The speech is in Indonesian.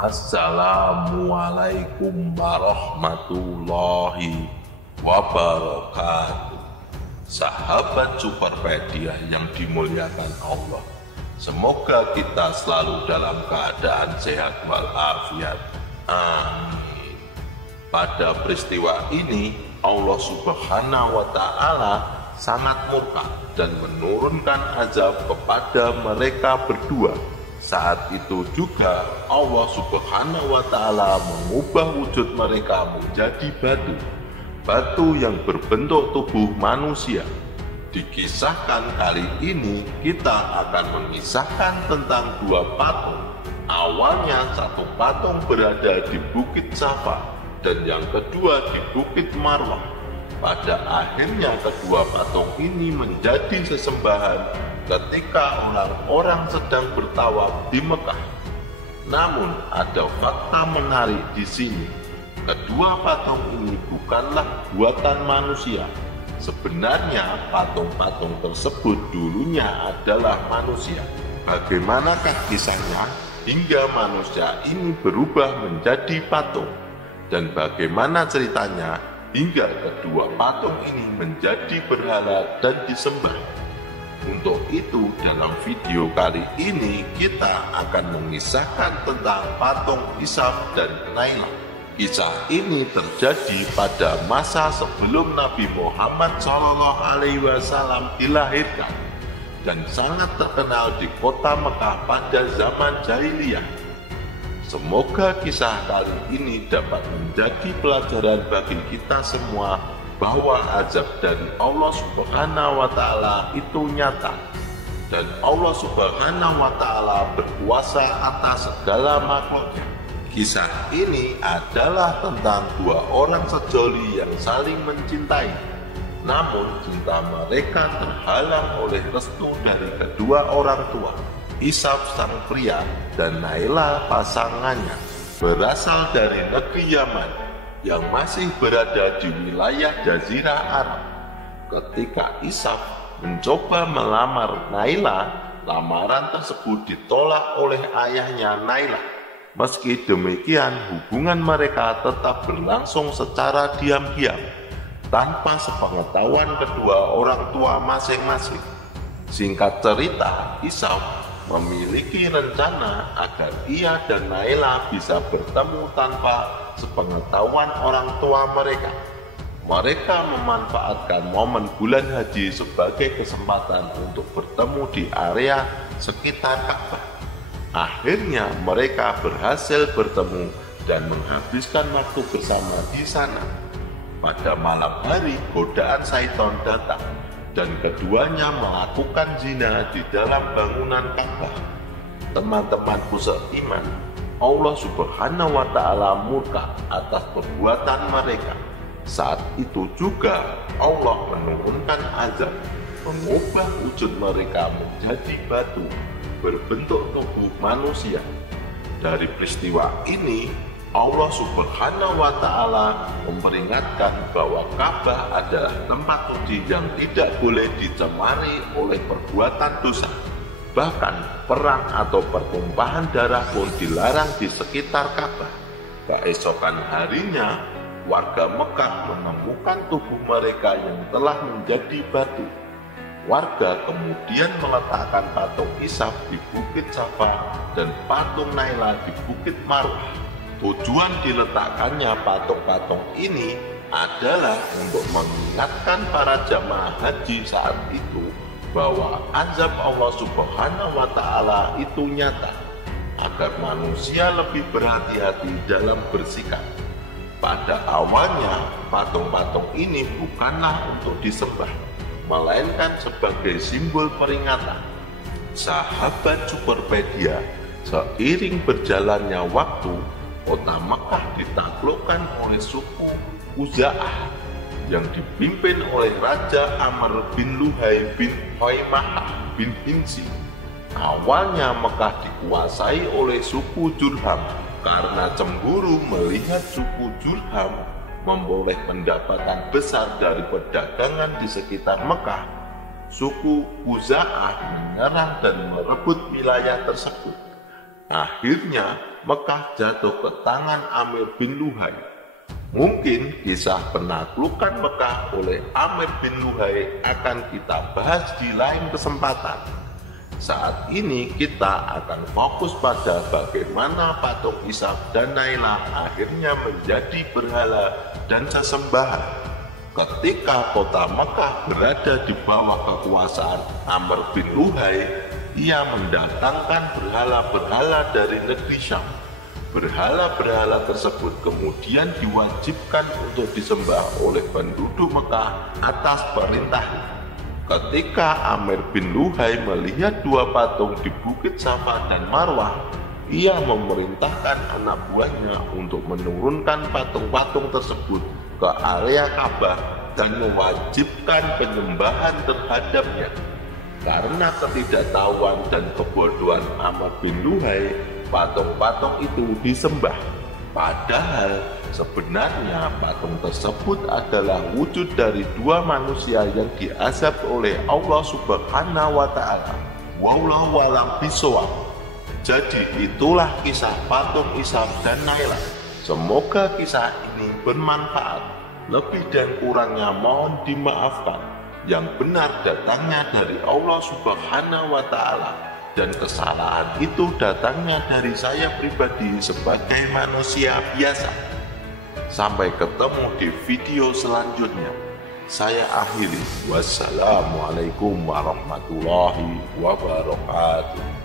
Assalamualaikum warahmatullahi wabarakatuh. Sahabat Superpedia yang dimuliakan Allah, semoga kita selalu dalam keadaan sehat walafiat. Amin. Pada peristiwa ini, Allah Subhanahu wa Ta'ala sangat murka dan menurunkan azab kepada mereka berdua. Saat itu juga Allah Subhanahu wa Ta'ala mengubah wujud mereka menjadi batu. Batu yang berbentuk tubuh manusia. Dikisahkan kali ini kita akan mengisahkan tentang dua patung. Awalnya satu patung berada di Bukit Safa dan yang kedua di Bukit Marwah. Pada akhirnya kedua patung ini menjadi sesembahan ketika orang-orang sedang bertawaf di Mekah. Namun ada fakta menarik di sini. Kedua patung ini bukanlah buatan manusia. Sebenarnya patung-patung tersebut dulunya adalah manusia. Bagaimanakah kisahnya hingga manusia ini berubah menjadi patung? Dan bagaimana ceritanya hingga kedua patung ini menjadi berhala dan disembah? Untuk itu dalam video kali ini kita akan mengisahkan tentang patung Ishaq dan Nailah. Kisah ini terjadi pada masa sebelum Nabi Muhammad SAW dilahirkan dan sangat terkenal di kota Mekah pada zaman jahiliyah. Semoga kisah kali ini dapat menjadi pelajaran bagi kita semua bahwa azab dari Allah Subhanahu wa Ta'ala itu nyata dan Allah Subhanahu wa Ta'ala berkuasa atas segala makhluknya. Kisah ini adalah tentang dua orang sejoli yang saling mencintai, namun cinta mereka terhalang oleh restu dari kedua orang tua. Ishaq sang pria dan Nailah pasangannya berasal dari negeri Yaman yang masih berada di wilayah Jazirah Arab. Ketika Ishaq mencoba melamar Nailah, lamaran tersebut ditolak oleh ayahnya Nailah. Meski demikian, hubungan mereka tetap berlangsung secara diam-diam, tanpa sepengetahuan kedua orang tua masing-masing. Singkat cerita, Ishaq memiliki rencana agar ia dan Nailah bisa bertemu tanpa sepengetahuan orang tua mereka. Mereka memanfaatkan momen bulan haji sebagai kesempatan untuk bertemu di area sekitar Ka'bah. Akhirnya mereka berhasil bertemu dan menghabiskan waktu bersama di sana. Pada malam hari, godaan syaitan datang dan keduanya melakukan zina di dalam bangunan Ka'bah. Teman-temanku seiman, Allah Subhanahu wa Ta'ala murka atas perbuatan mereka. Saat itu juga Allah menurunkan azab, mengubah wujud mereka menjadi batu berbentuk tubuh manusia. Dari peristiwa ini, Allah Subhanahu wa Ta'ala memperingatkan bahwa Ka'bah adalah tempat suci yang tidak boleh dicemari oleh perbuatan dosa. Bahkan perang atau pertumpahan darah pun dilarang di sekitar Ka'bah. Keesokan harinya, warga Mekah menemukan tubuh mereka yang telah menjadi batu. Warga kemudian meletakkan patung Ishaq di Bukit Safa dan patung Nailah di Bukit Marwah. Tujuan diletakkannya patung-patung ini adalah untuk mengingatkan para jamaah haji saat itu bahwa azab Allah Subhanahu wa Ta'ala itu nyata, agar manusia lebih berhati-hati dalam bersikap. Pada awalnya, patung-patung ini bukanlah untuk disembah, melainkan sebagai simbol peringatan. Sahabat Superpedia, seiring berjalannya waktu, kota Mekah ditaklukkan oleh suku Khuza'ah yang dipimpin oleh Raja Amr bin Luhai bin Hoymah bin Hinsi. Awalnya Mekah dikuasai oleh suku Jurham. Karena cemburu melihat suku Jurham memperoleh pendapatan besar dari perdagangan di sekitar Mekah, suku Khuza'ah menyerang dan merebut wilayah tersebut. Akhirnya Mekah jatuh ke tangan Amir bin Luhai. Mungkin kisah penaklukan Mekah oleh Amir bin Luhai akan kita bahas di lain kesempatan. Saat ini kita akan fokus pada bagaimana patung Ishak dan Nailah akhirnya menjadi berhala dan sesembahan. Ketika kota Mekah berada di bawah kekuasaan Amr bin Luhai, ia mendatangkan berhala-berhala dari negeri Syam. Berhala-berhala tersebut kemudian diwajibkan untuk disembah oleh penduduk Mekah atas perintahnya. Ketika Amir bin Luhai melihat dua patung di Bukit Safa dan Marwah, ia memerintahkan anak buahnya untuk menurunkan patung-patung tersebut ke area Ka'bah dan mewajibkan penyembahan terhadapnya. Karena ketidaktahuan dan kebodohan Amr bin Luhai, patung-patung itu disembah. Padahal sebenarnya patung tersebut adalah wujud dari dua manusia yang diazab oleh Allah Subhanahu wa Ta'ala. Wallahu a'lam bishawab. Jadi itulah kisah patung Ishak dan Nailah. Semoga kisah ini bermanfaat. Lebih dan kurangnya mohon dimaafkan. Yang benar datangnya dari Allah Subhanahu wa Ta'ala, dan kesalahan itu datangnya dari saya pribadi sebagai manusia biasa. Sampai ketemu di video selanjutnya. Saya akhiri. Wassalamualaikum warahmatullahi wabarakatuh.